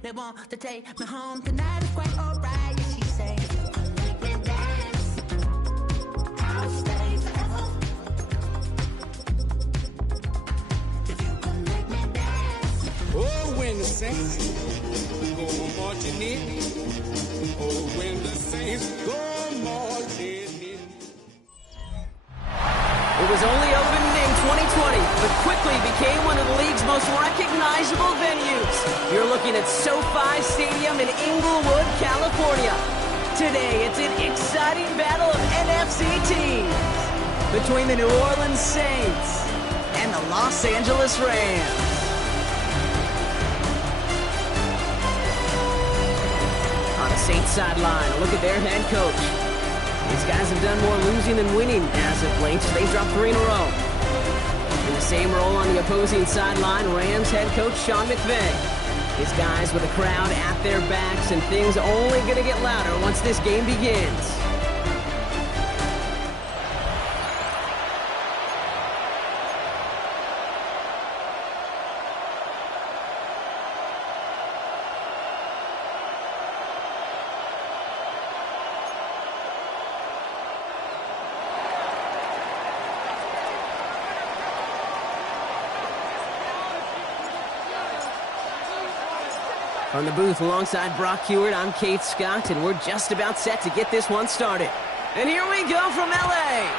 They want to take me home tonight. It's quite alright. Yeah, she say, make me dance. I'll stay forever. If you can make me dance. Oh, when the saints go marching in. Oh, when the saints go marching in. It was only opened in 2020, but quickly became one of the league's most recognizable venues. You're looking at SoFi Stadium in Inglewood, California. Today, it's an exciting battle of NFC teams between the New Orleans Saints and the Los Angeles Rams. On the Saints sideline, a look at their head coach. These guys have done more losing than winning as of late. They've dropped 3 in a row. In the same role on the opposing sideline, Rams head coach Sean McVay. His guys with the crowd at their backs, and things only going to get louder once this game begins. From the booth alongside Brock Hewitt, I'm Keith Scott, and we're just about set to get this one started. And here we go from L.A.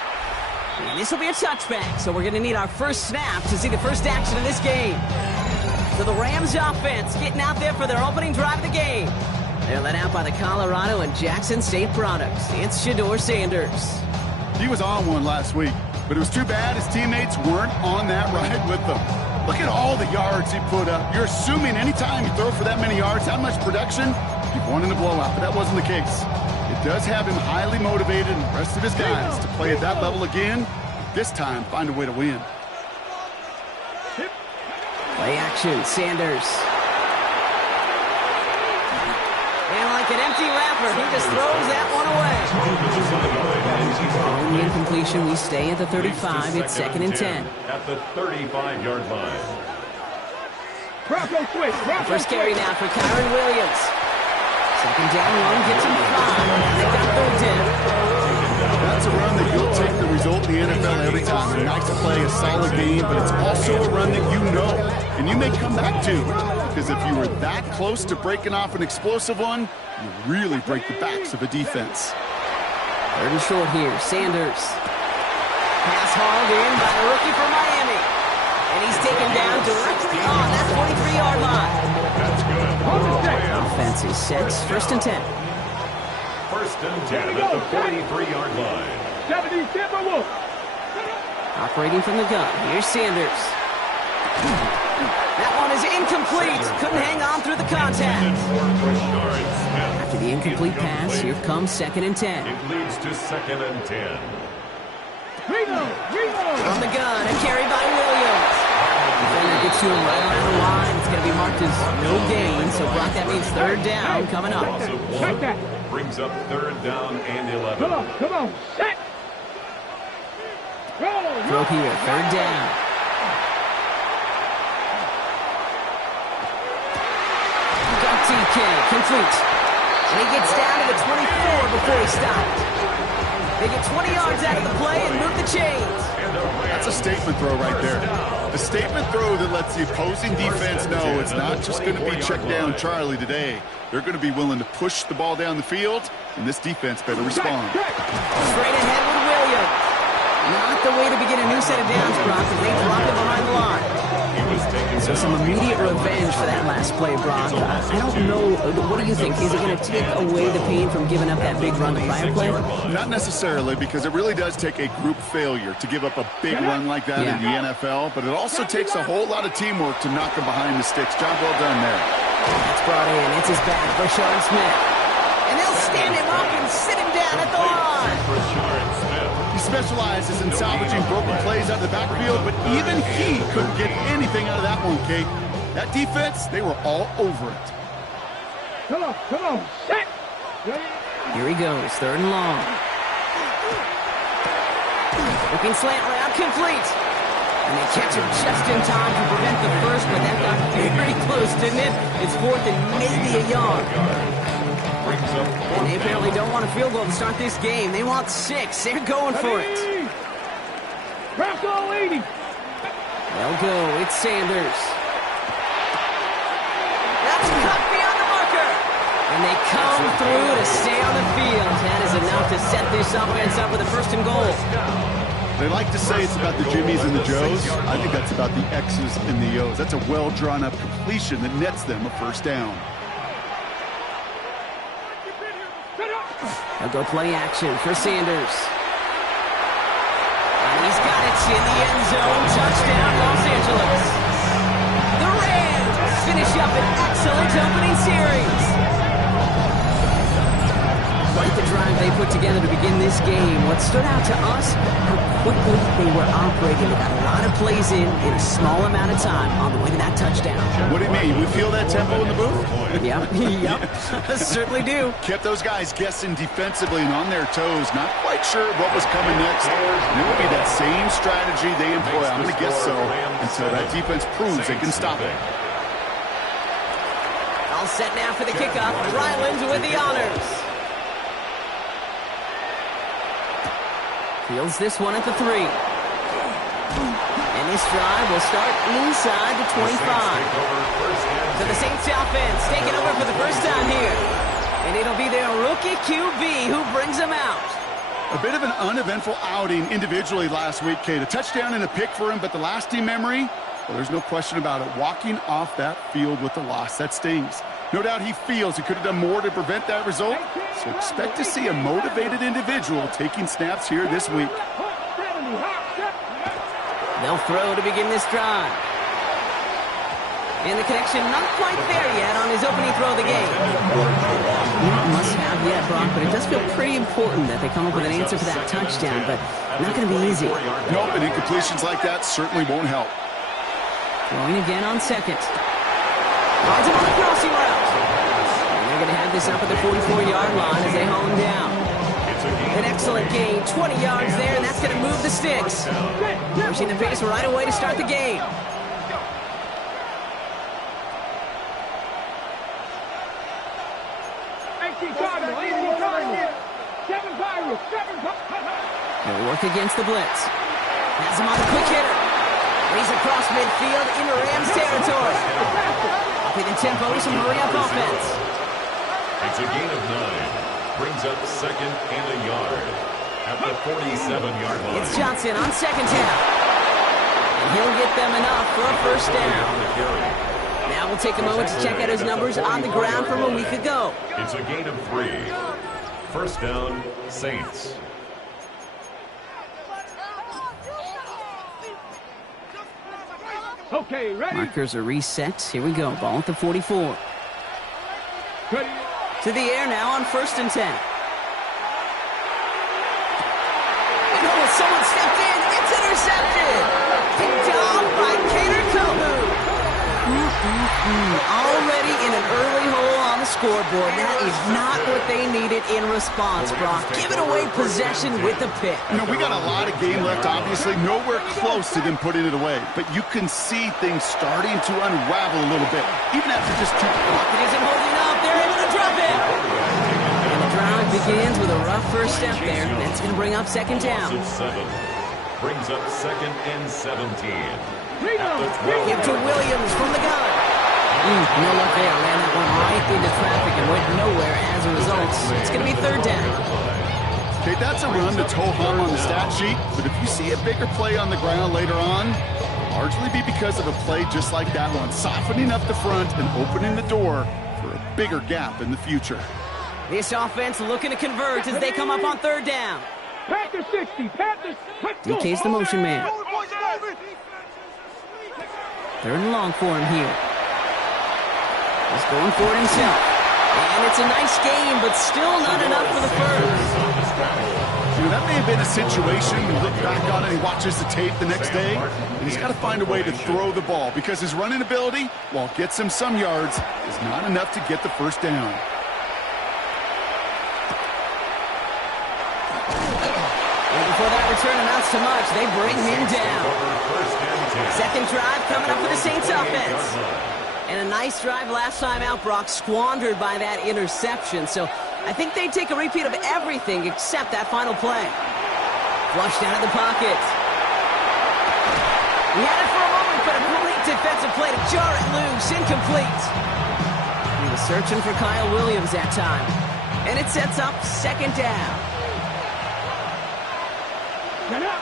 And this will be a touchback, so we're going to need our first snap to see the first action of this game. So the Rams offense getting out there for their opening drive of the game. They're led out by the Colorado and Jackson State products. It's Shedeur Sanders. He was on one last week, but it was too bad his teammates weren't on that ride with them. Look at all the yards he put up. You're assuming anytime you throw for that many yards, that much production, you've won in a blowout, but that wasn't the case. It does have him highly motivated and the rest of his guys to play at that level again, this time find a way to win. Play action, Sanders. And like an empty wrapper, he just throws that one away. On the incompletion, we stay at the 35. It's 2nd and 10. At the 35-yard line. First carry now for Kyron Williams. 2nd down, 1 gets him 5. They got 3rd down. That's a run that you'll take the result in the NFL every time. A nice play, a solid game, but it's also a run that you know, and you may come back to. Because if you were that close to breaking off an explosive one, you really break the backs of a defense. 3rd and short here, Sanders. Pass hauled in by the rookie from Miami. And he's taken down directly on that 43-yard line. That's good. Offense is set. 1st and 10. 1st and 10 at the 43-yard line. Operating from the gun. Here's Sanders. That one is incomplete. Couldn't hang on through the contact. After the incomplete pass, here comes 2nd and 10. It leads to 2nd and 10. From the gun, a carry by Williams. Defender gets to him right around the line. It's going to be marked as no gain. So, Brock, that means 3rd down coming up. Brings up 3rd down and 11. Come on. Set. Throw here, 3rd down. TK, complete. And he gets down to the 24 before he stopped. They get 20 yards out of the play and move the chains. That's a statement throw right there. A statement throw that lets the opposing defense know it's not just going to be check down Charlie today. They're going to be willing to push the ball down the field, and this defense better respond. Straight ahead with Williams. Not the way to begin a new set of downs, Brock, as they drop it behind the line. So some immediate revenge for that last play, Brock. I don't know. What do you think? Is it going to take away the pain from giving up that big run the prior play? Not necessarily, because it really does take a group failure to give up a big run like that in the NFL, but it also takes a whole lot of teamwork to knock them behind the sticks. Job well done there. That's brought in. It's his back for Sean Smith. And they'll stand him up and sit him down at the line. He specializes in salvaging broken plays out of the backfield, but even he couldn't get anything out of that one, Kate. That defense, they were all over it. Come on. Set. Here he goes, 3rd and long. Looking slant route, complete. And they catch him just in time to prevent the first, but that got very close, didn't it? It's 4th and maybe a yard. And they apparently don't want a field goal to start this game. They want 6. They're going for it. Bronco 80. They'll go. It's Sanders. That's cut beyond the marker. And they come through to stay on the field. That is enough to set this offense up with a 1st and goal. They like to say it's about the Jimmies and the Joes. I think that's about the X's and the O's. That's a well-drawn-up completion that nets them a 1st down. They'll go play action for Sanders. And he's got it in the end zone. Touchdown, Los Angeles. The Rams finish up an excellent opening series. Quite the drive they put together to begin this game. What stood out to us, how quickly they were operating. They got a lot of plays in a small amount of time on the way to that touchdown. What do you mean? We feel that tempo in the booth? Yep. Certainly do. Kept those guys guessing defensively and on their toes, not quite sure what was coming next. And it will be that same strategy they employ, I'm going to guess so, until that defense proves they can stop it. All set now for the kickoff. Ryland with the honors. Fields this one at the 3. And this drive will start inside the 25. So the Saints offense taking over for the first time here. And it'll be their rookie QB who brings them out. A bit of an uneventful outing individually last week, Kate. A touchdown and a pick for him, but the lasting memory, well, there's no question about it. Walking off that field with the loss, that stings. No doubt he feels he could have done more to prevent that result, so expect to see a motivated individual taking snaps here this week. They'll throw to begin this drive. And the connection not quite there yet on his opening throw of the game. Not must have yet, Brock, but it does feel pretty important that they come up with an answer for that touchdown, but not going to be easy. Nope, and incompletions like that certainly won't help. Throwing again on 2nd. Finds him on the crossing route. And they're going to have this up at the 44-yard line as they haul him down. An excellent gain, 20 yards there, and that's going to move the sticks. Pushing the pace right away to start the game. They'll work against the blitz. Has him on the quick hitter. He's across midfield into Rams territory. Upping the tempo to some hurry-up offense. It's a gain of 9. Brings up 2nd and a yard at the 47-yard line. It's Johnson on 2nd down. And he'll get them enough for a 1st down. Now we'll take a moment to check out his numbers on the ground from a week ago. It's a gain of 3. 1st down, Saints. Okay, ready? Markers are reset. Here we go. Ball at the 44. Ready? To the air now on 1st and 10. And oh, someone stepped in. It's intercepted. Picked off by Kader Kohou. Already in an early hole on the scoreboard. That is not what they needed in response, Brock. Giving away possession with the pick. You know, we got a lot of game left, obviously. Nowhere close to them putting it away. But you can see things starting to unravel a little bit, even after just 2 points. It isn't holding up. They're able to drop it. And the drive begins with a rough first step there. That's going to bring up 2nd down. 7. Brings up 2nd and 17. Give to Williams from the gun. No luck there. Ran that one right into traffic and went nowhere as a result. It's going to be 3rd down. Okay, that's a run that's ho-hum on the stat sheet, but if you see a bigger play on the ground later on, it'll largely be because of a play just like that one, softening up the front and opening the door for a bigger gap in the future. This offense looking to convert as they come up on 3rd down. Panther 60, Panthers. DK's the motion man. 3rd and long for him here. He's going for it himself. And it's a nice game, but still not enough for the first. You know, that may have been a situation you look back on and he watches the tape the next day, and he's got to find a way to throw the ball because his running ability, while it gets him some yards, is not enough to get the 1st down. And before that return amounts to much. They bring him down. Second drive coming up for the Saints offense. And a nice drive last time out, Brock, squandered by that interception. So I think they'd take a repeat of everything except that final play. Flushed out of the pocket. He had it for a moment, but a great defensive play to jar it loose. Incomplete. He was searching for Kyle Williams that time. And it sets up second down. Get up.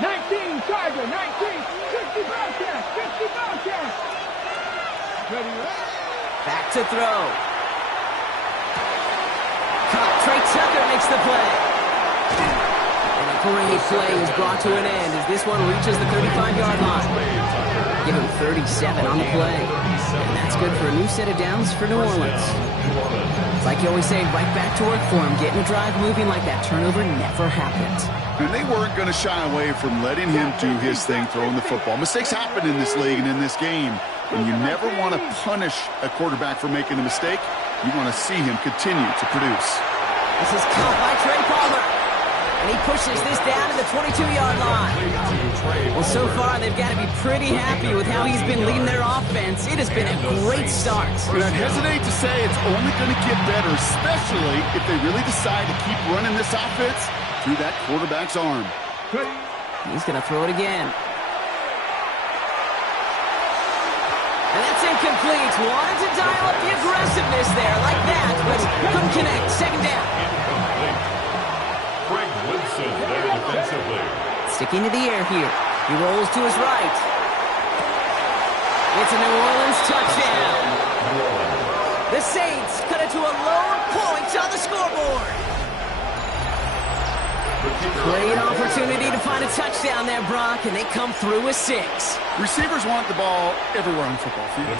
19, Tiger, 19. 50 Bobcats, 50 Bobcats. Ready, right? Back to throw. Caught. Trey Tucker makes the play. And a great play is brought to an end as this one reaches the 35-yard line. Give him 37 on the play. And that's good for a new set of downs for New Orleans. It's like you always say, right back to work for him. Getting the drive moving like that turnover never happened. And they weren't going to shy away from letting him do his thing, throwing the football. Mistakes happen in this league and in this game. And you never want to punish a quarterback for making a mistake. You want to see him continue to produce. This is caught by Trey Palmer. And he pushes this down to the 22-yard line. Well, so far, they've got to be pretty happy with how he's been leading their offense. It has been a great start. And I hesitate to say it's only going to get better, especially if they really decide to keep running this offense through that quarterback's arm. He's going to throw it again. And that's incomplete. Wanted to dial up the aggressiveness there like that, but couldn't connect. Second down. Greg Woodson there defensively. Sticking to the air here. He rolls to his right. It's a New Orleans touchdown. The Saints cut it to a lower point on the scoreboard. Great opportunity to find a touchdown there, Brock, and they come through with 6. Receivers want the ball everywhere on the football field.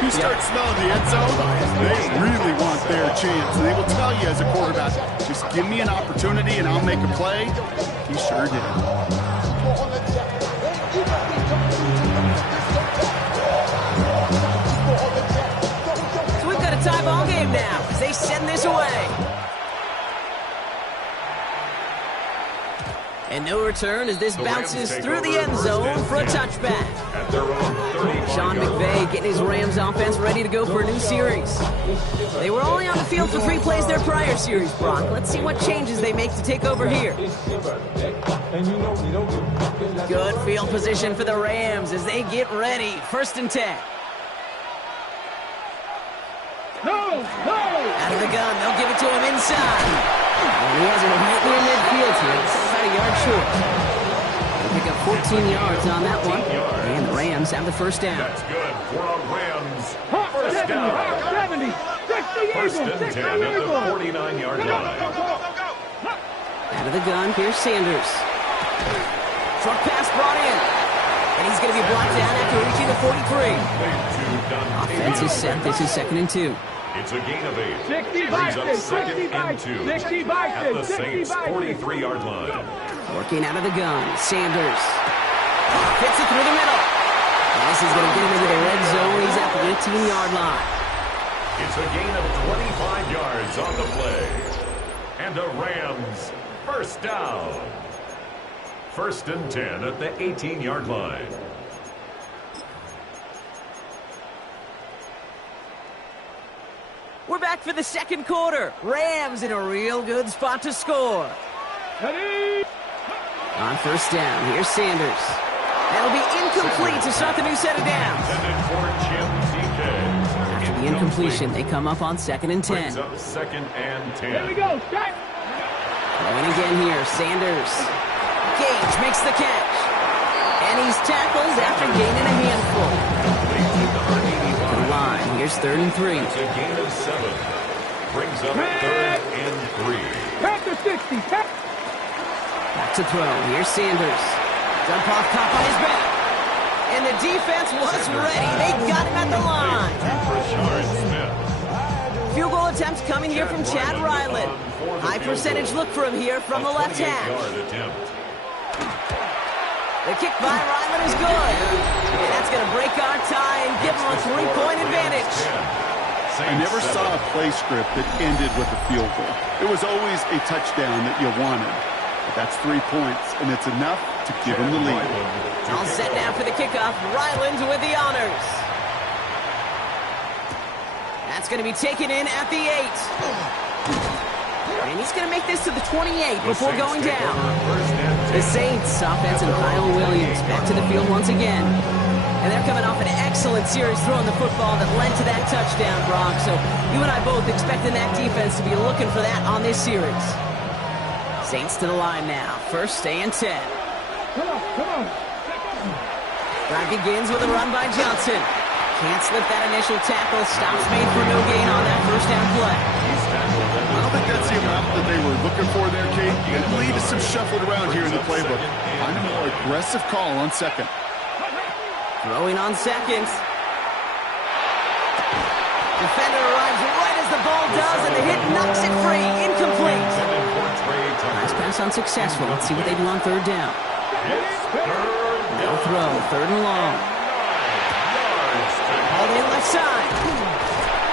You start smelling the end zone, they really want their chance. And they will tell you as a quarterback, just give me an opportunity and I'll make a play. He sure did. So we've got a tie ball game now as they send this away. And no return as this bounces through the end zone for a touchback. At their own 35 Sean McVay getting his Rams offense ready to go for a new series. They were only on the field for 3 plays their prior series, Brock. Let's see what changes they make to take over here. Good field position for the Rams as they get ready. 1st and 10. No! Out of the gun, they'll give it to him inside. And he has it right near midfield here. It's about a yard short. They'll pick up 14 yards on that one. And the Rams have the first down. That's good for a Rams. Hawk First 70, down. Hawk 70. 60 First Eagles, and 60 10 at the Eagles. 49-yard line. Out of the gun, here's Sanders. Short pass brought in. And he's going to be brought down after reaching the 43. Offense is set. This is 2nd and 2. It's a gain of 8. 60 Brings up Vikings, 2nd 60 and 2 60 at Vikings, the 60 Saints' Vikings. 43-yard line. Working out of the gun, Sanders. Fits it through the middle. And this is going to get him into the red zone. He's at the 18-yard line. It's a gain of 25 yards on the play. And a Rams first down. 1st and 10 at the 18-yard line. We're back for the second quarter. Rams in a real good spot to score. Ready? On 1st down, here's Sanders. That'll be incomplete to start the new set of downs. Intended for Jim DK. After the incompletion, they come up on 2nd and 10. Brings up 2nd and Here we 10. go. Start. Going again here, Sanders. Gage makes the catch. And he's tackled after gaining a handful. To the line, here's 3rd and 3. It's a gain of 7. Brings up 3rd and 3. Panther 60. Back to throw, here's Sanders. Dump off cop on his back. And the defense was ready. They got him at the line. Rashard Smith. Field goal attempts coming here from Chad Ryland. High percentage look for him here from the left hash. 28-yard attempt. The kick by Ryland is good. And that's going to break our tie and give him a 3-point advantage. I never saw a play script that ended with a field goal. It was always a touchdown that you wanted. That's 3 points, and it's enough to give them the lead. All set now for the kickoff. Ryland with the honors. That's going to be taken in at the 8. And he's going to make this to the 28 before going down. The Saints offense and Kyle Williams back to the field once again. And they're coming off an excellent series throwing the football that led to that touchdown, Brock. So you and I both expecting that defense to be looking for that on this series. Saints to the line now. First and 10. Come on. Drive begins with a run by Johnson. Can't slip that initial tackle. Stops made for no gain on that first down play. I don't think that's the amount that they were looking for there, Kate. I believe it's some shuffled around here in the playbook. Find a more aggressive call on second. Throwing on seconds. Defender arrives right as the ball does, and the hit knocks it free. Incomplete. Nice pass unsuccessful. Let's see what they do on third down. They'll throw. Third and long. All in left side.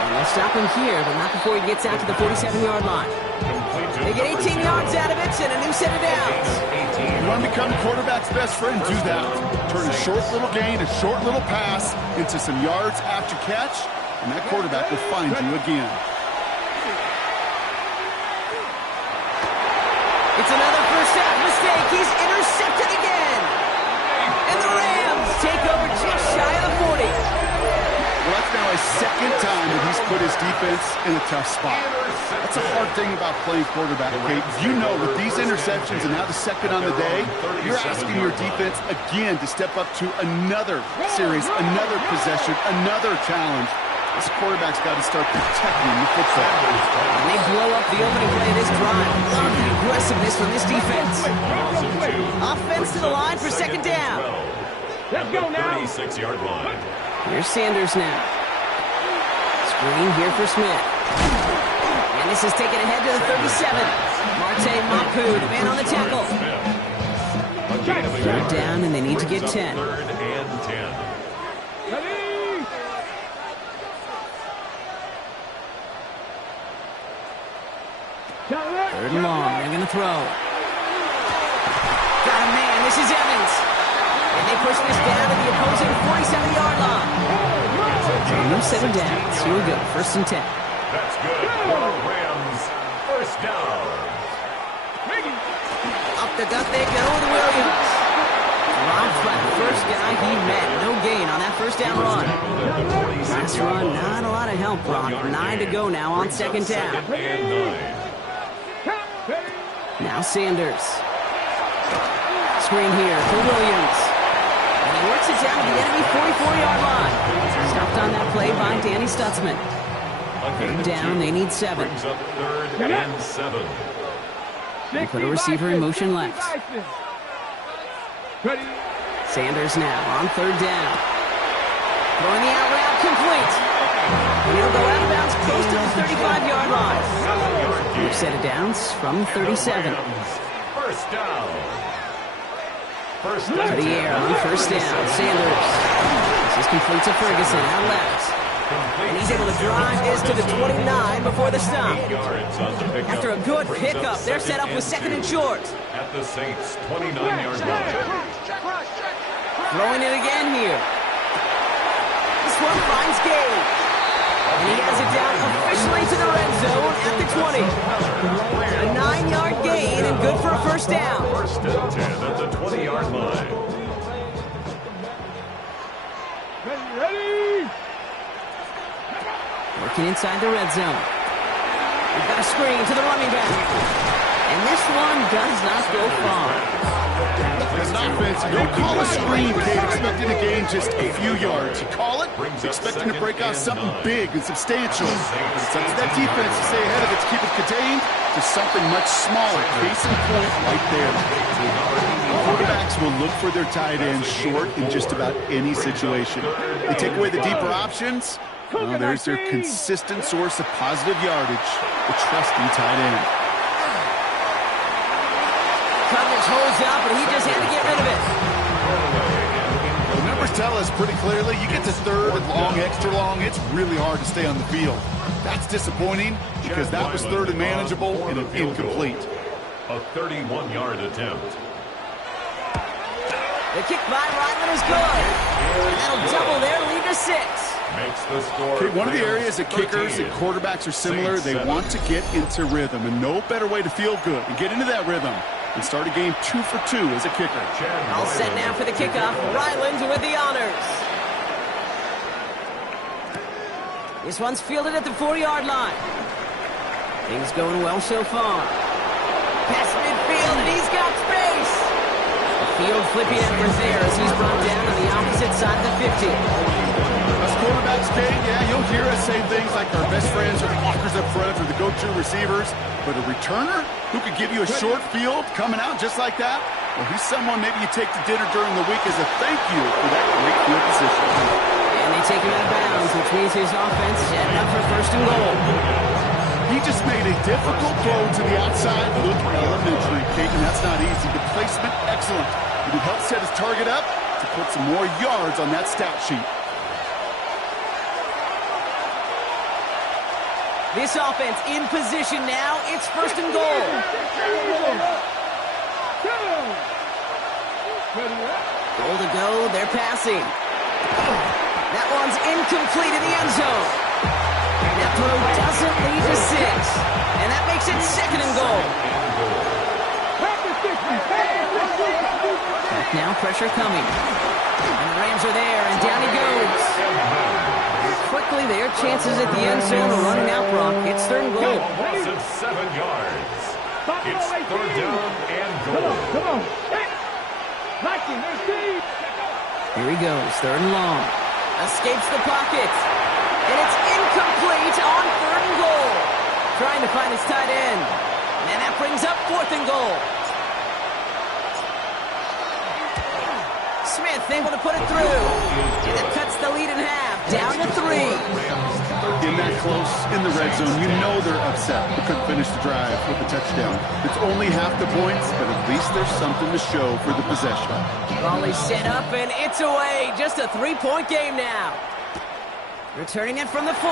And they'll stop him here, but not before he gets out to the 47-yard line. They get 18 yards out of it and a new set of downs. You want to become the quarterback's best friend, do that. Turn a short little gain, a short little pass into some yards after catch, and that quarterback will find you again. It's another first half mistake. He's intercepted again. And the Rams take over just shy of the 40. Well, that's now a second time that he's put his defense in a tough spot. That's a hard thing about playing quarterback, Kate. You know, with these interceptions and now the second on the day, you're asking your defense again to step up to another series, another possession, another challenge. This quarterback's got to start protecting the football. And they blow up the opening play of this drive. Love the aggressiveness from this defense. Offense to the line for second down. Let's go now. 36-yard line. Here's Sanders now. Screen here for Smith. And this is taken ahead to the 37. Marte Mapu, the man on the tackle. Third down, and they need to get 10. Third and 10. Third and long. They're going to throw. Got a man. This is Evans. And they push this down to the opposing 47-yard line. No set of downs. Here we go. First and 10. That's good for Rams. First down. Up the gut they go to Williams. Robbed by the first guy he met. No gain on that first down run. Last run, not a lot of help, Brock. 9 to go now on second down. And 9. Now Sanders. Screen here for Williams. And he works it down to the enemy 44-yard line. Stopped on that play by Danny Stutzman. Third down, they need 7. Brings up third and 7. They put a receiver in motion left. Sanders now on third down. Throwing the out route complete. And he'll go out of bounds close to the 35-yard line. New set of downs from 37. First down. First To down. the air on first down. Sanders. This is complete to Ferguson out left. And he's able to drive this to the 29 before the stop. 8 yards on the pickup. After a good Brings pickup, they're set up with second and short. At the Saints' 29-yard line. Throwing it again here. This one finds Gay. And he has it down officially to the red zone at the 20. A 9-yard gain and good for a first down. First and 10 at the 20-yard line. Ready? Working inside the red zone. We've got a screen to the running back. And this one does not go far. As an offense, you don't call a screen, Kate, expecting to gain just a few yards. You call it, expecting to break out something big and substantial. But it's up to that defense to stay ahead of it, to keep it contained to something much smaller. Case in point right there. Quarterbacks will look for their tight end short in just about any situation. They take away the deeper options. Well, there's their consistent source of positive yardage, the trusty tight end. Coverage holds up, but he just had to get rid of it. The numbers tell us pretty clearly, you get to third and long, extra long, it's really hard to stay on the field. That's disappointing because that was third and manageable and an incomplete. A 31-yard attempt. The kick by Ryland is good. And that'll double their lead to 6. Makes the score. Okay, one of the areas that kickers 13. and quarterbacks are similar, they Saints want to get into rhythm, and no better way to feel good and get into that rhythm and start a game 2 for 2 as a kicker. All set now for the kickoff. Ryland with the honors. This one's fielded at the 4-yard line. Things going well so far. Past midfield, and he's got space. The field flipping efforts there as he's brought down on the opposite side of the 50. Us quarterbacks, Kate, yeah, you'll hear us say things like our best friends are the blockers up front or the go-to receivers, but a returner who could give you a short field coming out just like that, well, he's someone maybe you take to dinner during the week as a thank you for that great field position. And they take him out of bounds, which means his offense setting up for 1st and goal. He just made a difficult throw to the outside. Look elementary, Kate, and that's not easy. The placement, excellent. It would help set his target up to put some more yards on that stat sheet. This offense in position now. It's 1st and goal. Goal to go. They're passing. That one's incomplete in the end zone. That throw doesn't lead to 6. And that makes it 2nd and goal. Back now, pressure coming. And the Rams are there, and down he goes. Quickly, their chances at the end zone are running out, Brock. It's 3rd and goal. Loss of 7 yards. It's 3rd down and goal. Come on. Here he goes, 3rd and long. Escapes the pocket. And it's incomplete on 3rd and goal. Trying to find his tight end. And that brings up 4th and goal. Smith able to put it through. And that cuts the lead in half. Down to 3. In that close, in the red zone, you know they're upset. They couldn't finish the drive with a touchdown. It's only half the points, but at least there's something to show for the possession. Ball is set up, and it's away. Just a 3-point game now. Returning it from the 4.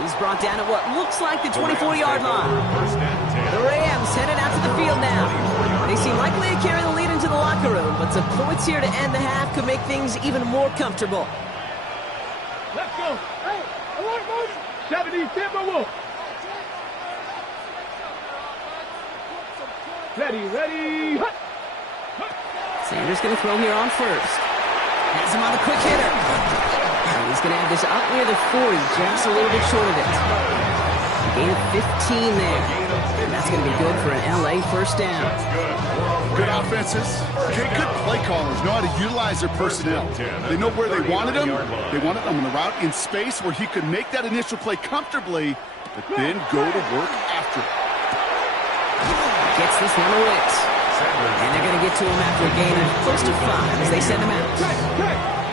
He's brought down at what looks like the 24-yard line. The Rams headed out to the field now. They seem likely to carry the lead into the locker room, but some points here to end the half could make things even more comfortable. Let's go. Hey, alert, move. 70 Timberwolves. Ready. Hut. Sanders going to throw here on 1st. Has him on the quick hitter. And he's going to have this up near the 40, just a little bit short of it. Gain of 15 there. And that's going to be good for an LA 1st down. Good offenses. Okay, good play callers know how to utilize their personnel. They know where they wanted him. They wanted him on the route in space where he could make that initial play comfortably, but then go to work after it. Gets this one to Wicks. And they're going to get to him after a gain of close to 5 as they send him out.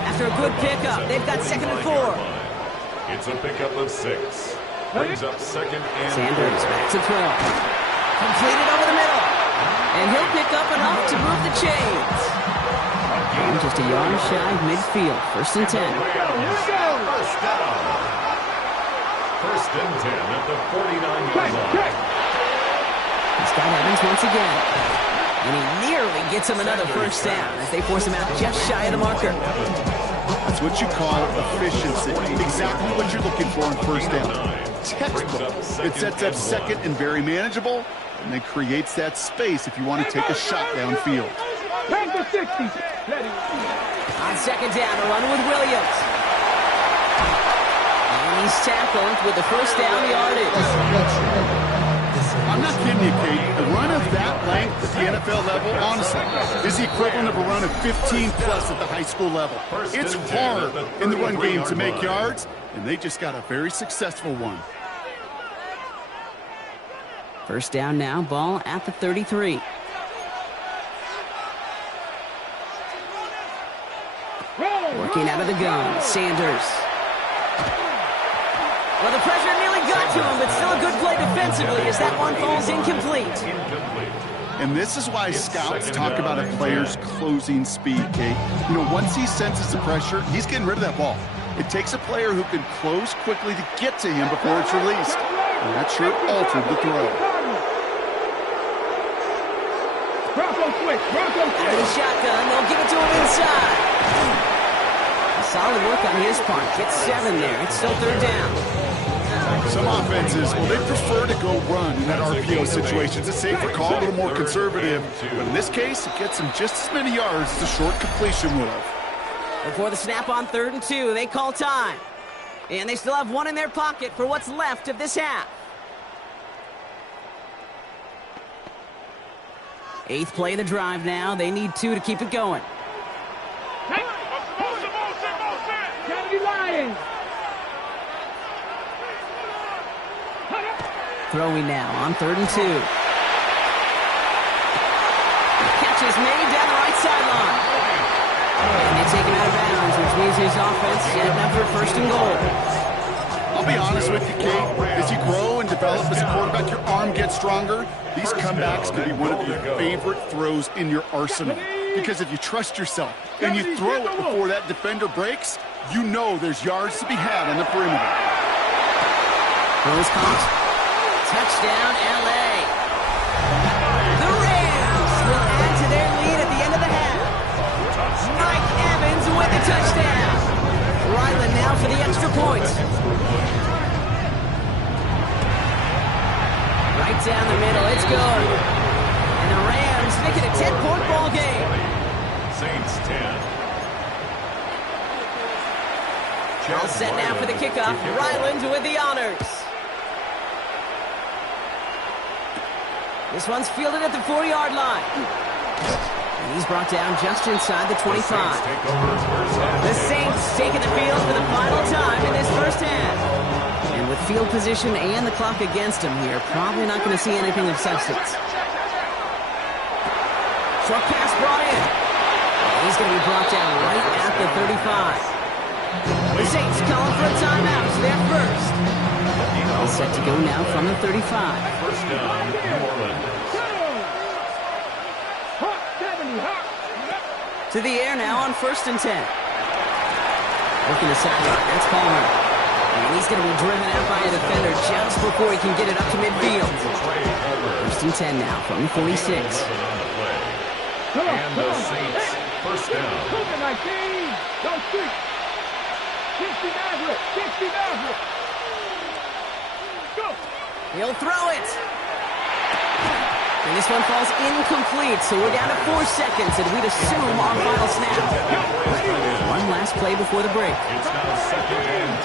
After a good pickup, they've got 2nd and 4. It's a pickup of 6. Brings up 2nd and Sanders back to throw. Completed over the middle. And he'll pick up enough to move the chains. And just a yard shy of midfield. 1st and 10. First down. 1st and 10 at the 49-yard line. He's got Evans once again. And he nearly gets him another 1st down as they force him out just shy of the marker. That's what you call efficiency. Exactly what you're looking for in 1st down. Textbook. It sets up 2nd and very manageable, and then creates that space if you want to take a shot downfield. Back to 60. Ready. On 2nd down, a run with Williams. And he's tackled with the 1st down yardage. I'm not kidding you, Kate. A run of that length at the NFL level, honestly, is the equivalent of a run of 15-plus at the high school level. It's hard in the run game to make yards, and they just got a very successful one. 1st down now, ball at the 33. Working out of the gun, Sanders. Well, the pressure nearly got to him, but still a good play defensively as that one falls incomplete. And this is why scouts talk about a player's closing speed, Kate. You know, once he senses the pressure, he's getting rid of that ball. It takes a player who can close quickly to get to him before it's released. And that sure altered the throw. it. Bronco Out of the shotgun, they'll give it to him inside. Solid work on his part. Gets 7 there. It's still 3rd down. Some offenses, well, they prefer to go run in that RPO situation. It's a safer call, a little more conservative. But in this case, it gets them just as many yards as a short completion would have. Before the snap on 3rd and 2, they call time. And they still have 1 in their pocket for what's left of this half. 8th play of the drive now. They need 2 to keep it going. Kennedy Lions. Throwing now on 3rd and 2. Catch is made down the right sideline. And they take him out of bounds, which means his offense setting up for 1st and goal. I'll be honest with you, Kate. As you grow and develop as a quarterback, your arm gets stronger. These comebacks can be one of your favorite throws in your arsenal. Because if you trust yourself and you throw it before that defender breaks, you know there's yards to be had on the perimeter. Throws caught. Touchdown, L.A. The Rams will add to their lead at the end of the half. Mike Evans with the touchdown. Ryland now for the extra point. Right down the middle, it's good. And the Rams make it a 10-point ball game. Saints 10. All set now for the kickoff. Ryland with the honors. This one's fielded at the 4-yard line. And he's brought down just inside the 25. The Saints taking the field for the final time in this first half. And with field position and the clock against him here, probably not going to see anything of substance. Short pass brought in. And he's going to be brought down right at the 35. The Saints calling for a timeout. So they're first. All set to go now from the 35. First down, New Orleans. To the air now on 1st and 10. Working the sideline, that's Palmer. And he's going to be driven out by a defender just before he can get it up to midfield. 1st and 10 now from the 46. And the Saints, first down. Don't shoot. 60 Maverick. 60 Maverick. Go. He'll throw it. And this one falls incomplete, so we're down to 4 seconds, and we'd assume on final snap. One last play before the break. It's now 2nd and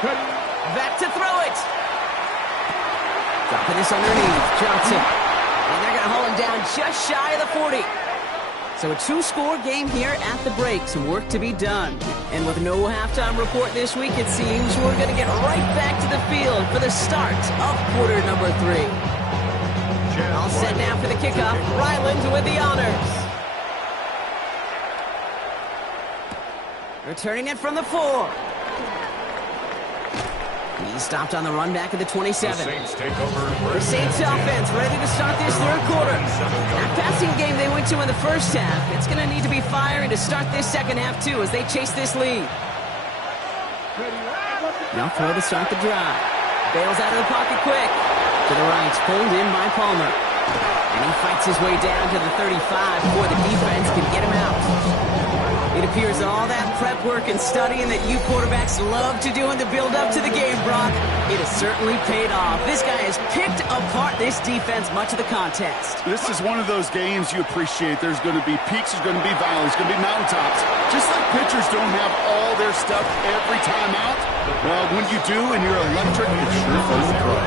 10. Back to throw it. Dropping this underneath. Johnson. And they're going to hold him down just shy of the 40. So a 2-score game here at the break. Some work to be done. And with no halftime report this week, it seems we're going to get right back to the field for the start of quarter number 3. All set now for the kickoff. Ryland with the honors. Returning it from the 4. He's stopped on the run back at the 27. The Saints take over. The Saints offense ready to start this 3rd quarter. That passing game they went to in the first half, it's going to need to be firing to start this 2nd half too as they chase this lead. Now throw to start the drive. Bails out of the pocket quick. To the right, pulled in by Palmer. And he fights his way down to the 35 before the defense can get him out. It appears all that prep work and studying that you quarterbacks love to do in the build-up to the game, Brock, it has certainly paid off. This guy has picked apart this defense much of the contest. This is one of those games you appreciate. There's going to be peaks, there's going to be valleys, there's going to be mountaintops. Just like pitchers don't have all their stuff every time out, well, when you do and you're electric, it's sure fun to throw.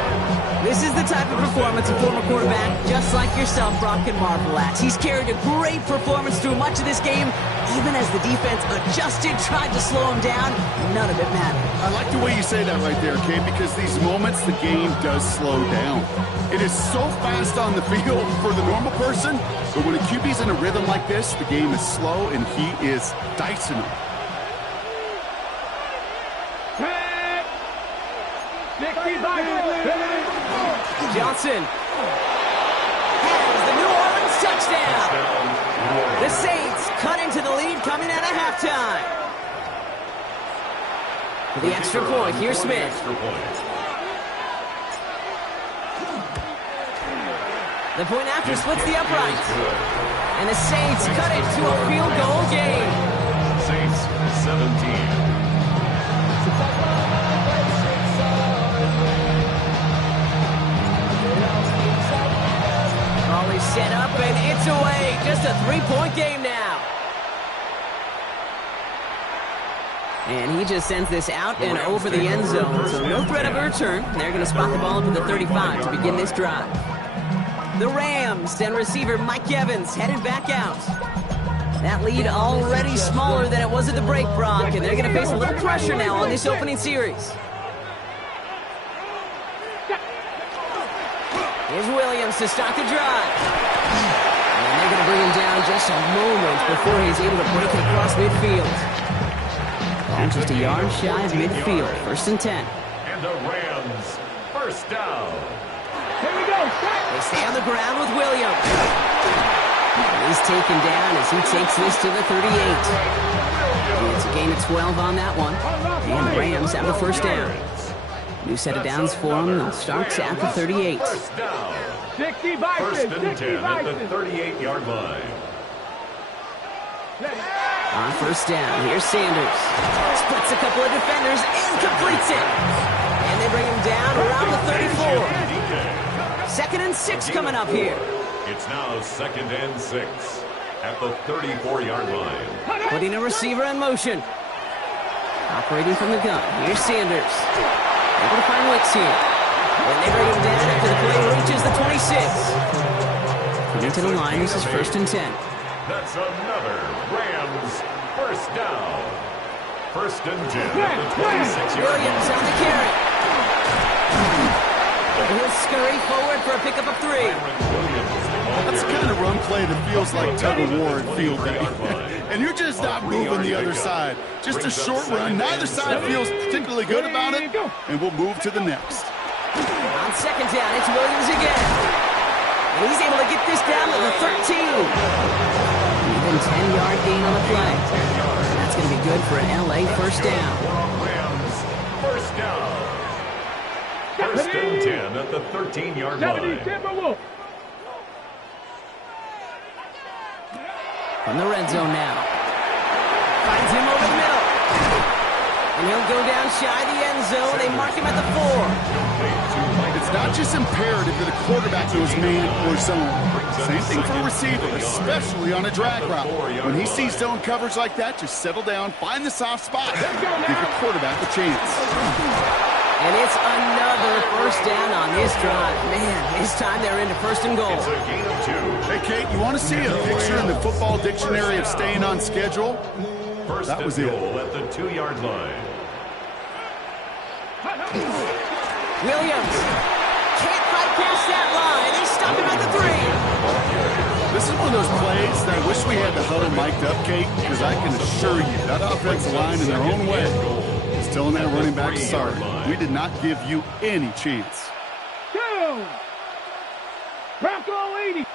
This is the type of performance a former quarterback, just like yourself, Brock, can marvel at. He's carried a great performance through much of this game. Even as the defense adjusted, tried to slow him down, none of it mattered. I like the way you say that right there, Kate, because these moments the game does slow down. It is so fast on the field for the normal person, but when a QB's in a rhythm like this, the game is slow and he is dicing them. Johnson has the New Orleans touchdown. The Saints cut into the lead coming out of halftime. For the extra point, here's Smith. The point after splits the uprights. And the Saints cut it to a field goal game. Saints 17. Always set up and it's away. Just a 3-point game now. And he just sends this out and over the end zone. So no threat of a return. They're going to spot the ball up at the 35 to begin this drive. The Rams and receiver Mike Evans headed back out. That lead already smaller than it was at the break, Brock, and they're going to face a little pressure now on this opening series. Here's Williams to start the drive. And they're going to bring him down just a moment before he's able to break it across midfield. Ball just a yard shy of midfield, 1st and 10. And the Rams, first down. Here we go. They stay on the ground with Williams. He's taken down as he takes this to the 38. It's a gain of 12 on that one. And the Rams have the first down. New set of downs for them. They'll start at the 38. First down. 60 First Bison. and 60 10 at the Bison. 38-yard line. On first down, here's Sanders. Splits a couple of defenders and completes it. And they bring him down around the 34. DK. 2nd and 6 coming up here. It's now 2nd and 6 at the 34-yard line. Putting a receiver in motion. Operating from the gun, here's Sanders. Able to find Wicks here. And they bring him down after the play reaches the 26. Put into the line, this is 1st and 10. That's another Rams first down. 1st and 10 at the 26-yard Williams line. on the carry. He'll scurry forward for a pickup of 3. That's the kind of run play that feels like tug of war at field day. And you're just not moving the other side. Just a short run. Neither side feels particularly good about it. And we'll move to the next. On 2nd down, it's Williams again. And he's able to get this down to the 13. Even 10-yard gain on the play. That's going to be good for an LA first down. Rams first down. 1st and 10 at the 13-yard 70 line. Timberwolves. From the red zone now. Finds him over the middle. And he'll go down shy of the end zone. They mark him at the 4. It's not just imperative that a quarterback knows man or zone. Same thing for a receiver, especially on a drag route. When he sees zone coverage like that, just settle down, find the soft spot, give your quarterback a chance. And it's another first down on this drive. Man, this time they're into 1st and goal. It's a gain of 2. Hey, Kate, you want to see a picture in the football dictionary of staying on schedule? First That and was it. goal at the 2-yard line. Williams can't bypass that line. They stop him at the 3. This is one of those plays that I wish we had the huddle mic'd up, Kate, because I can assure you that offensive line in their own way is telling that running back, sorry, we did not give you any chance. Two. Bronco 80.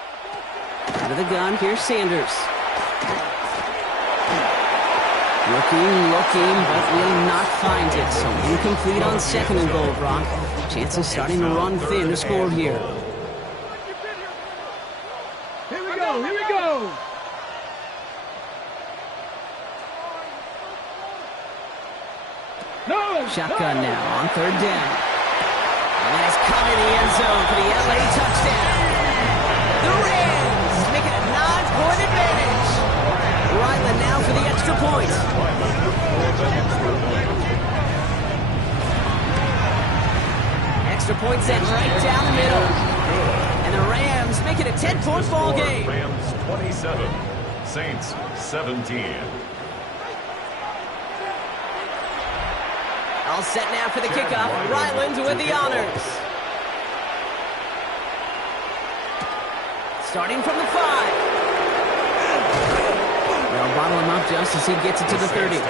Out of the gun, here's Sanders. Looking, but will not find it. So incomplete on 2nd and goal, Brock. Chances starting to run thin to score here. Here we go. Here we go. No. Shotgun now on 3rd down. And that is caught in the end zone for the LA touchdown. The Rams make it a 9-point advantage. Ryland now for the extra point. Extra point sent right down the middle. And the Rams make it a 10-point ball game. Rams 27, Saints 17. All set now for the kickoff. Ryland with the honors. Starting from the 5. They'll bottle him up just as he gets it to the 30. New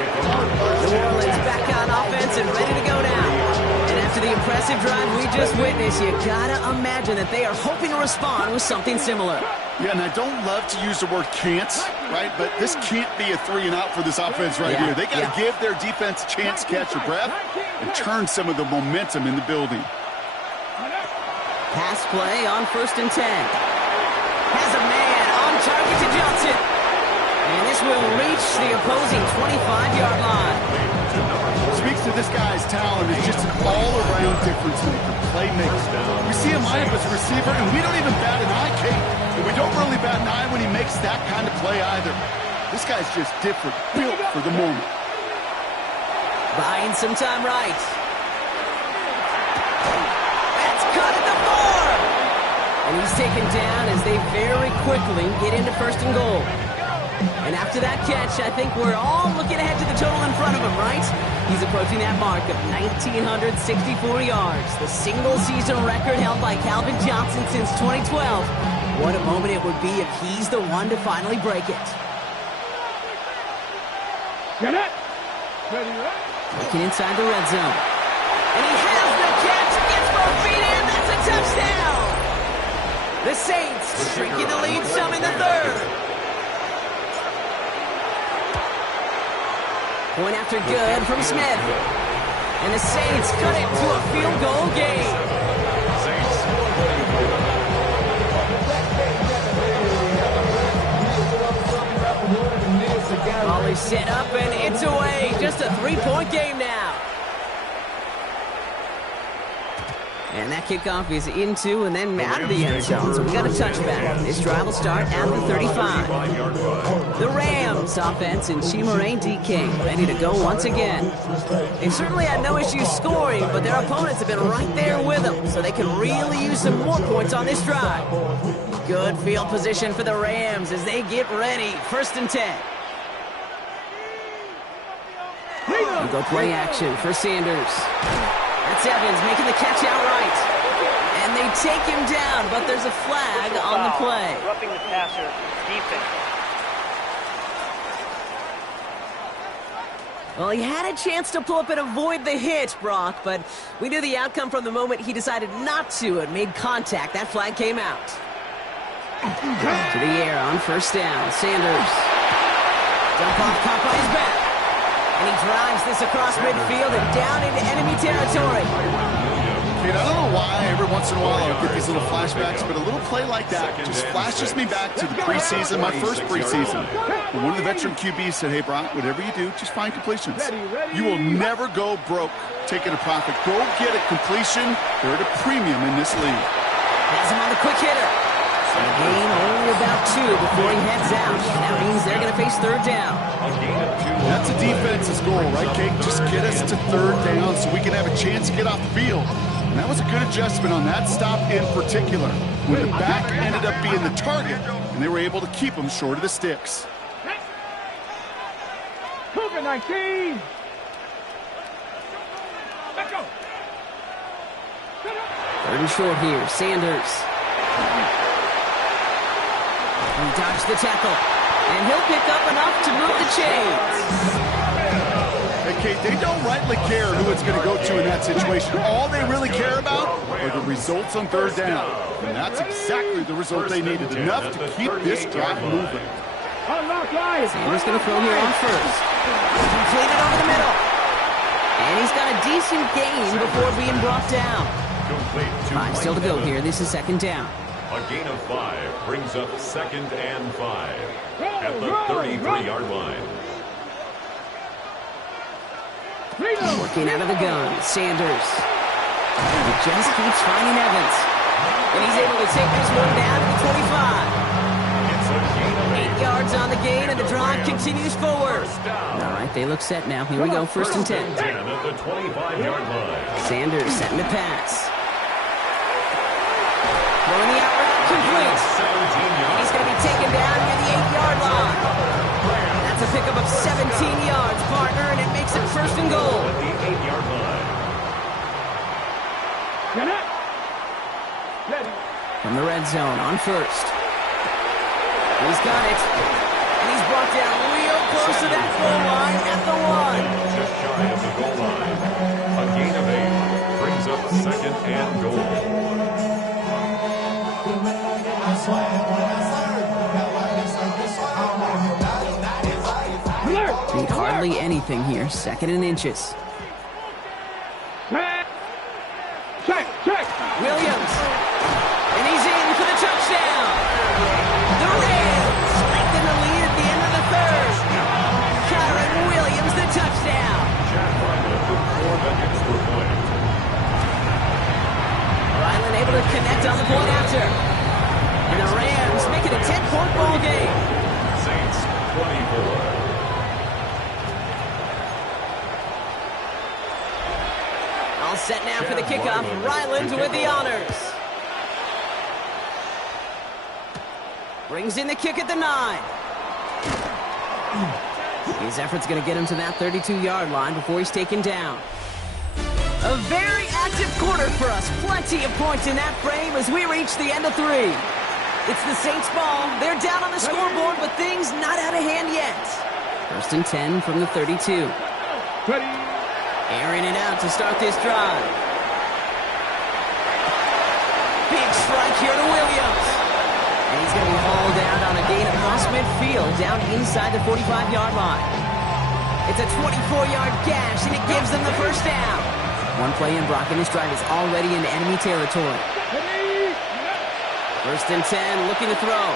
Orleans back on offense and ready to go now. And after the impressive drive we just witnessed, you gotta imagine that they are hoping to respond with something similar. Yeah, and I don't love to use the word can't, right? But this can't be a 3-and-out for this offense right here. They got to give their defense a chance to catch their breath and turn some of the momentum in the building. Pass play on 1st and 10. Has a man on target to Johnson. And this will reach the opposing 25-yard line. Speaks to this guy's talent as just an all-around difference maker, playmaker. We see him line up as a receiver, and we don't even bat an eye, Kate. And we don't really bat an eye when he makes that kind of play either. This guy's just different, built for the moment. Buying some time right. That's cut at the 4. And he's taken down as they very quickly get into 1st and goal. And after that catch, I think we're all looking ahead to the total in front of him, right? He's approaching that mark of 1,964 yards, the single-season record held by Calvin Johnson since 2012. What a moment it would be if he's the one to finally break it. Get it. Ready, ready. Looking inside the red zone. And he has the catch, gets both feet in, that's a touchdown! The Saints shrinking the lead some in the 3rd. Point after good from Smith. And the Saints cut it to a field goal game. Volley set up and it's away. Just a 3-point game now. And that kickoff is into and then out of the end zone. So we got a touchback. This drive will start at the 35. The Rams offense and Chimere DK ready to go once again. They've certainly had no issues scoring, but their opponents have been right there with them, so they can really use some more points on this drive. Good field position for the Rams as they get ready. 1st and 10. We go play action for Sanders. That's Evans making the catch outright. And they take him down, but there's a flag on the play. Roughing the passer, defense. Well, he had a chance to pull up and avoid the hit, Brock, but we knew the outcome from the moment he decided not to and made contact. That flag came out. To the air on 1st down. Sanders. Dump off, caught by his back. And he drives this across midfield and down into enemy territory. Kate, I don't know why every once in a while I'll get these little flashbacks, but a little play like that just flashes me back to the preseason, my first preseason. And one of the veteran QBs said, hey, Brock, whatever you do, just find completions. You will never go broke taking a profit. Go get a completion. They're at a premium in this league. Has him on the quick hitter. So the gain only about 2 before he heads out. And that means they're going to face 3rd down. That's a defense's goal, right, Kate? Just get us to 3rd down so we can have a chance to get off the field. And that was a good adjustment on that stop in particular, when the back ended up being the target, and they were able to keep him short of the sticks. Cougar 19. Let's go. 3rd and short here. Sanders. He dodged the tackle, and he'll pick up enough to move the chains. Hey, Kate, they don't rightly care who it's going to go to in that situation. All they really care about are the results on 3rd down. And that's exactly the result they needed, enough to keep this drive moving. Sanders going to throw here on 1st. Completed over the middle. And he's got a decent gain before being brought down. 5 still to go here. This is 2nd down. A gain of 5 brings up 2nd and 5 at the 33-yard line. Working out of the gun, Sanders. He just keeps finding Evans. And he's able to take this one down to the 25. It's a gain of 8 yards on the gain, and the drive continues forward. All right, they look set now. Here we go, 1st and 10. 10 at the 25-yard line. Sanders setting to pass. Throwing the out route complete. 17 yards. He's going to be taken down near the 8-yard line. That's a pickup of 17 yards, partner, and it makes it 1st and goal. At the 8-yard line. From the red zone on 1st. He's got it. And he's brought down real close to that goal line at the 1. Just shy of the goal line. A gain of 8 brings up 2nd and goal. Need hardly anything here. 2nd and inches. Check. Williams. And he's in for the touchdown. Set now for the kickoff. Ryland with the honors. Brings in the kick at the 9. His effort's going to get him to that 32-yard line before he's taken down. A very active quarter for us. Plenty of points in that frame as we reach the end of 3. It's the Saints ball. They're down on the scoreboard, but things not out of hand yet. 1st and 10 from the 32. Airing it out to start this drive. Big strike here to Williams. And he's going to be hauled out on a gain across midfield, down inside the 45-yard line. It's a 24-yard gash, and it gives them the first down. One play in, Brock, and this drive is already into enemy territory. 1st and 10, looking to throw.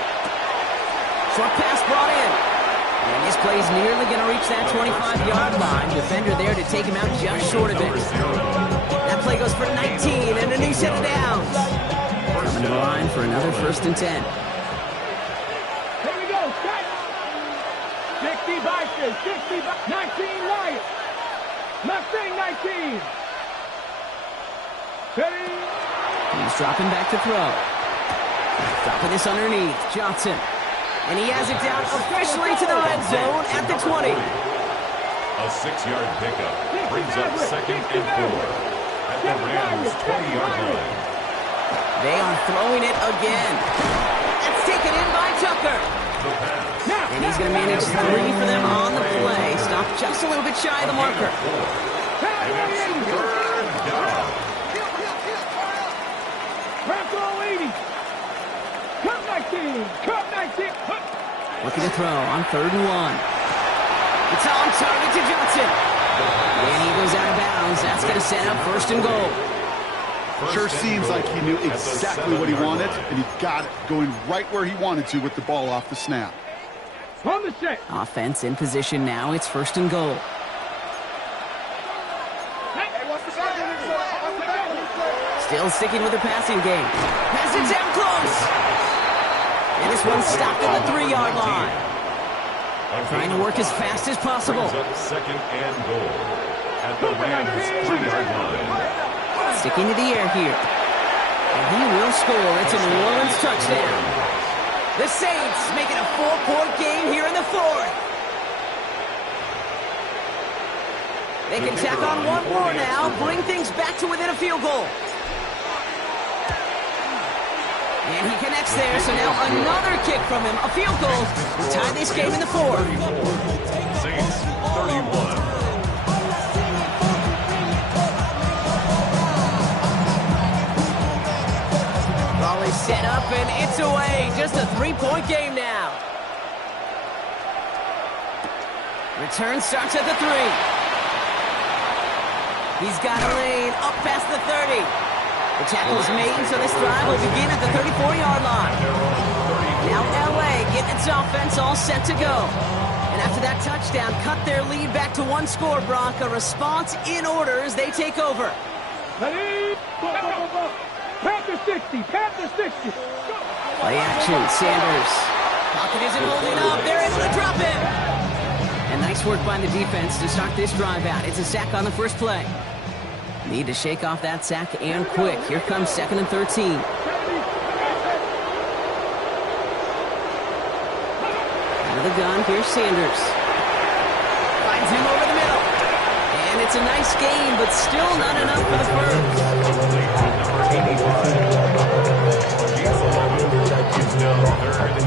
Short pass brought in. And this play's nearly going to reach that 25-yard line. Defender there to take him out just short of it. That play goes for 19 and a new set of downs. Coming to the line for another 1st and 10. Here we go, set. 60 Vikings, 60 19 Lions. Mustang 19. Ready? He's dropping back to throw. Dropping this underneath. Johnson. And he has it down officially to the red zone at the 20. A 6-yard pickup brings up 2nd and 4 at the Rams' 20-yard line. They are throwing it again. It's taken in by Tucker. And he's going to manage 3 for them on the play. Stopped just a little bit shy of the marker. And it's 3rd down. Bronco 80. Cup 19. Cup 19. Looking to throw on 3rd and 1. It's on target to Johnson. And he goes out of bounds. That's going to set up 1st and goal. Sure seems like he knew exactly what he wanted, and he got it going right where he wanted to with the ball off the snap. On the set. Offense in position now. It's 1st and goal. Still sticking with the passing game. Pass it down close. And this one's stopped at the 3-yard line. Trying to work as fast as possible. Brings up 2nd and goal at the Rams' 3-yard line. Sticking to the air here. And he will score. It's a New Orleans touchdown. The Saints make it a 4-point game here in the 4th. They can tack on one more now, bring things back to within a field goal. And he connects there, so now another kick from him, a field goal, to tie this game in the 4th. Saints 31. Ball is set up, and it's away. Just a 3-point game now. Return starts at the 3. He's got a lane up past the 30. The tackle's made, so this drive will begin at the 34-yard line. Now LA getting its offense all set to go. And after that touchdown, cut their lead back to 1 score, Brock. A response in order as they take over. Ready? Panther 60. Panther 60. Play action, Sanders. Pocket isn't holding up. They're able to drop him. And nice work by the defense to start this drive out. It's a sack on the first play. Need to shake off that sack and quick. Here comes 2nd and 13. Out of the gun, here's Sanders. Finds him over the middle. And it's a nice gain, but still not enough for the first. He's now 3rd and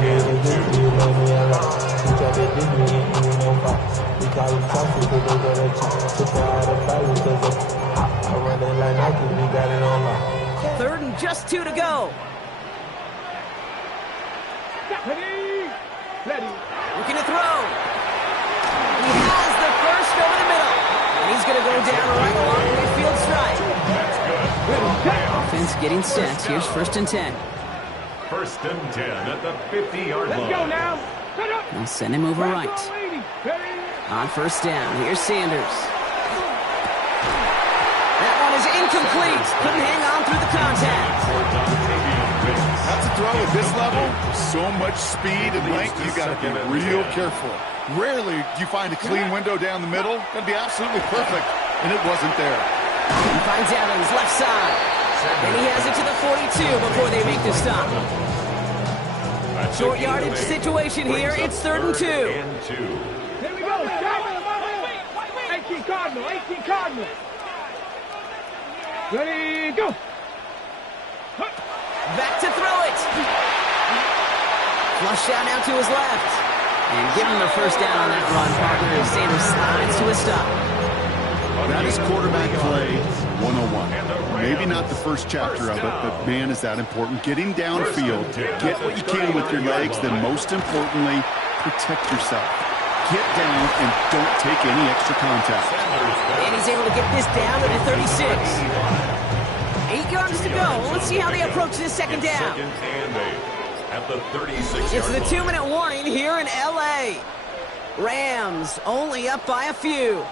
3rd and just 2 to go. Ready? Ready. Looking to throw. He has the first over the middle. And he's going to go down right along the midfield strike. Offense getting set. Here's 1st and 10. 1st and 10 at the 50-yard line. Let's go now. Set up. They'll send him over right. Bronco 80. Ready? On 1st down, here's Sanders. That one is incomplete. Couldn't hang on through the contact. That's a throw at this level. So much speed and length, you got to be real careful. Rarely do you find a clean window down the middle. That'd be absolutely perfect, and it wasn't there. He finds Evans, left side. And he has it to the 42 before they make the stop. Short yardage situation here. It's 3rd and 2. Here we go. 18 Cardinal. 18 Cardinal. Ready, go. Back to throw it. Flush out now to his left. And give him a first down on that run, partner, as Sanders slides to a stop. That is quarterback play 101. Maybe not the first chapter of it, but man, is that important. Getting downfield, get what you can with your legs, then most importantly, protect yourself. Get down and don't take any extra contact. And he's able to get this down to the 36. 8 yards to go. Let's see how they approach this second down. Second and 8 at the 36. It's the 2-minute warning here in L.A. Rams only up by a few.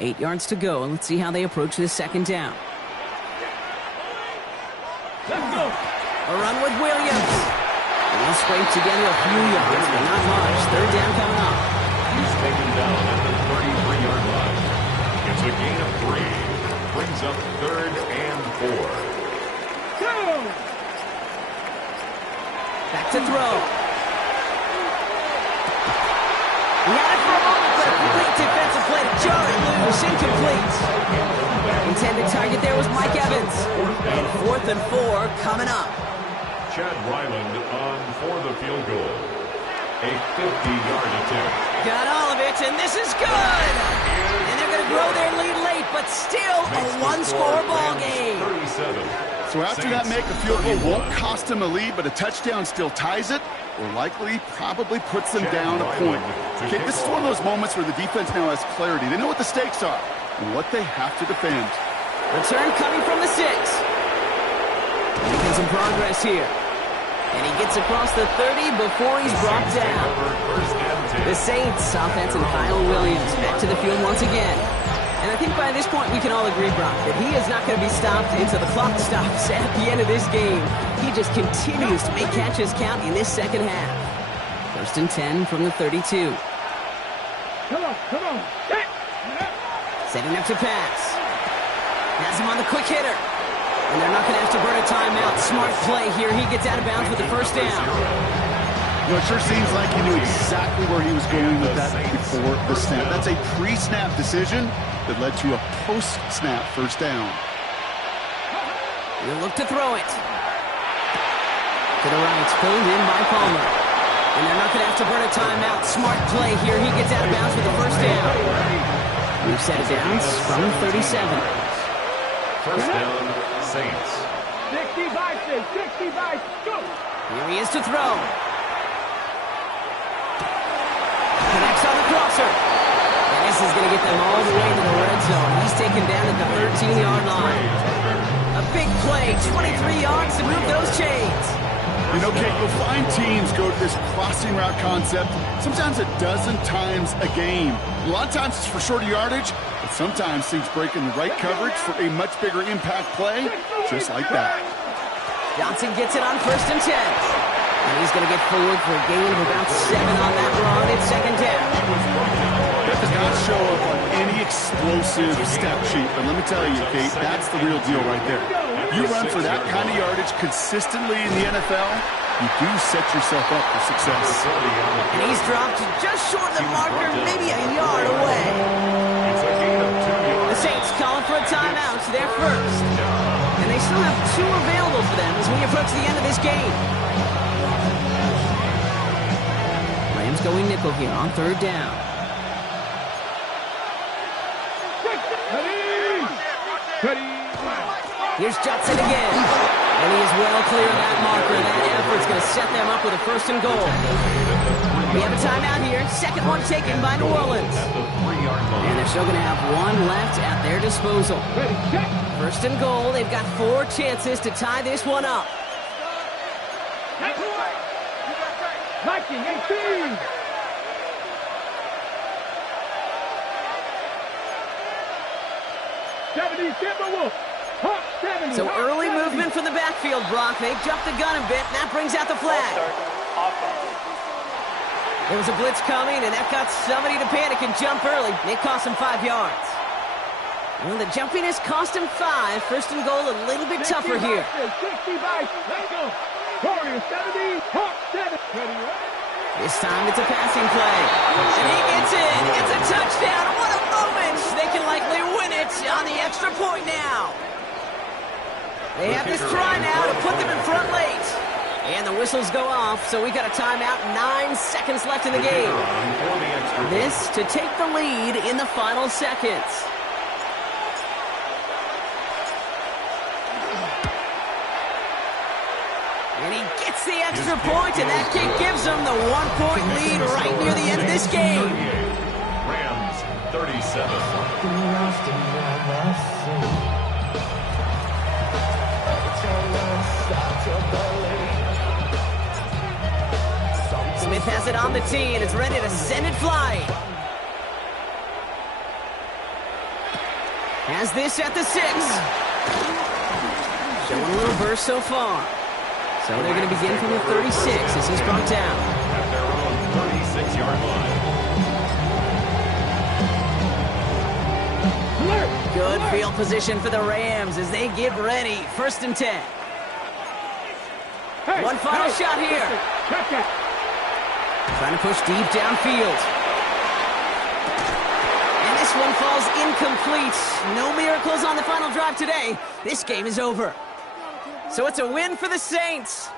8 yards to go. Let's see how they approach this second down. Let's go. A run with Williams. And he'll scrape together a few yards, but not much. Third down coming up. He's taken down at the 33-yard line. It's a gain of 3. Brings up 3rd and 4. Go. Back to throw. He had it for a moment, but a complete defensive play to jar it loose. Incomplete. Intended target there was Mike Evans. And 4th and 4 coming up. Chad Ryland on for the field goal. A 50-yard attempt. Got all of it, and this is good. And they're going to grow their lead late, but still a one-score ball game. 37. So after that make a field goal won't cost them a lead, but a touchdown still ties it, or likely probably puts them down a point. Okay, this is one of those moments where the defense now has clarity. They know what the stakes are and what they have to defend. Return coming from the 6. Making some progress here. And he gets across the 30 before he's brought down. The Saints, offense and Kyle Williams back to the field once again. And I think by this point we can all agree, Brock, that he is not going to be stopped until the clock stops at the end of this game. He just continues to make catches count in this second half. 1st and 10 from the 32. Come on. Hey. Setting up to pass. Has him on the quick hitter. And they're not going to have to burn a timeout. Smart play here. He gets out of bounds with the first down. You know, it sure seems like he knew exactly where he was going with that before the snap. That's a pre-snap decision that led to a post-snap first down. He'll look to throw it. To the right, pulled in by Palmer. And they're not going to have to burn a timeout. Smart play here. He gets out of bounds with the first down. We've set it down from 37. First down, Saints. 60 by 6, go. Here he is to throw. Connects on the crosser. And this is going to get them all the way to the red zone. He's taken down at the 13-yard line. A big play, 23 yards to move those chains. You know, Kate, you'll find teams go to this crossing route concept sometimes a dozen times a game. A lot of times it's for shorter yardage, but sometimes things break in the right coverage for a much bigger impact play, just like that. Johnson gets it on 1st and 10. And he's going to get forward for a gain of about 7 on that run. It's second down. That does not show up on any explosive step sheet, but let me tell you, Kate, that's the real deal right there. You run for that kind of yardage consistently in the NFL, you do set yourself up for success. And he's dropped just short of the marker, maybe a yard away. The Saints calling for a timeout. They're first. And they still have 2 available for them as we approach the end of this game. Rams going nickel here on 3rd down. Here's Judson again. And he is well clear of that marker. That effort's going to set them up with a 1st and goal. We have a timeout here. Second one taken by New Orleans. And they're still going to have 1 left at their disposal. 1st and goal. They've got 4 chances to tie this one up. Viking 18. So early movement from the backfield, Brock. They jumped the gun a bit, and that brings out the flag. There was a blitz coming, and that got somebody to panic and jump early. It cost him 5 yards. Well, the jumpiness cost him 5. First and goal, a little bit tougher here. 60 by, let's go. Warriors 70, Hawks 7. Ready, This time it's a passing play. And he gets in. It's a touchdown. What a moment. They can likely win it on the extra point now. They have this try now to put them in front late. And the whistles go off, so we got a timeout. 9 seconds left in the game. This to take the lead in the final seconds. And he gets the extra point, and that kick gives them the 1-point lead right near the end of this game. Rams 37. Smith has it on the tee, and it's ready to send it flying. Has this at the 6. Showing a little burst so far. So they're going to begin from the 36 as he's brought down. At their own 36-yard line. Good field position for the Rams as they get ready. 1st and 10. One final shot here. Check it. Trying to push deep downfield. And this one falls incomplete. No miracles on the final drive today. This game is over. So it's a win for the Saints.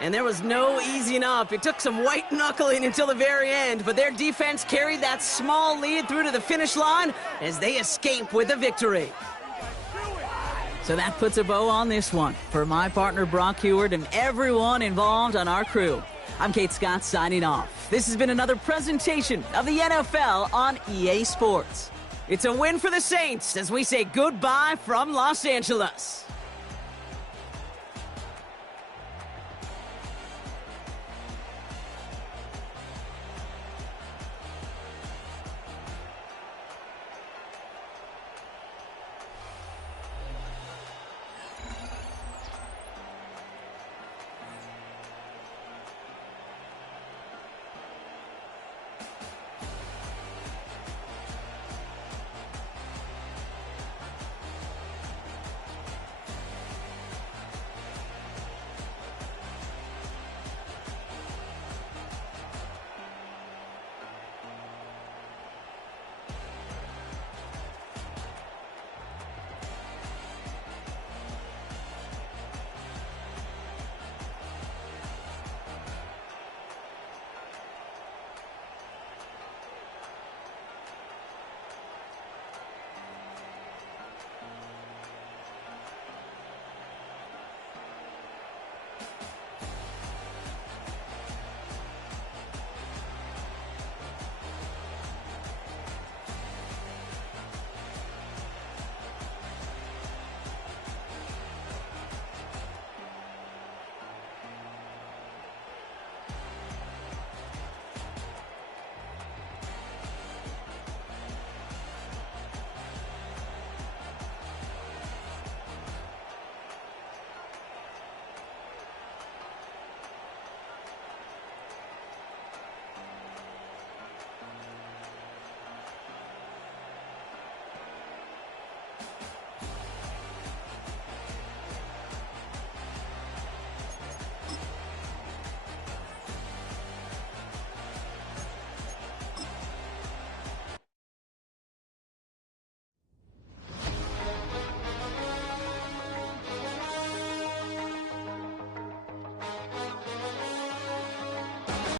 And there was no easing up. It took some white knuckling until the very end, but their defense carried that small lead through to the finish line as they escape with a victory. So that puts a bow on this one. For my partner Brock Huard and everyone involved on our crew, I'm Kate Scott signing off. This has been another presentation of the NFL on EA Sports. It's a win for the Saints as we say goodbye from Los Angeles.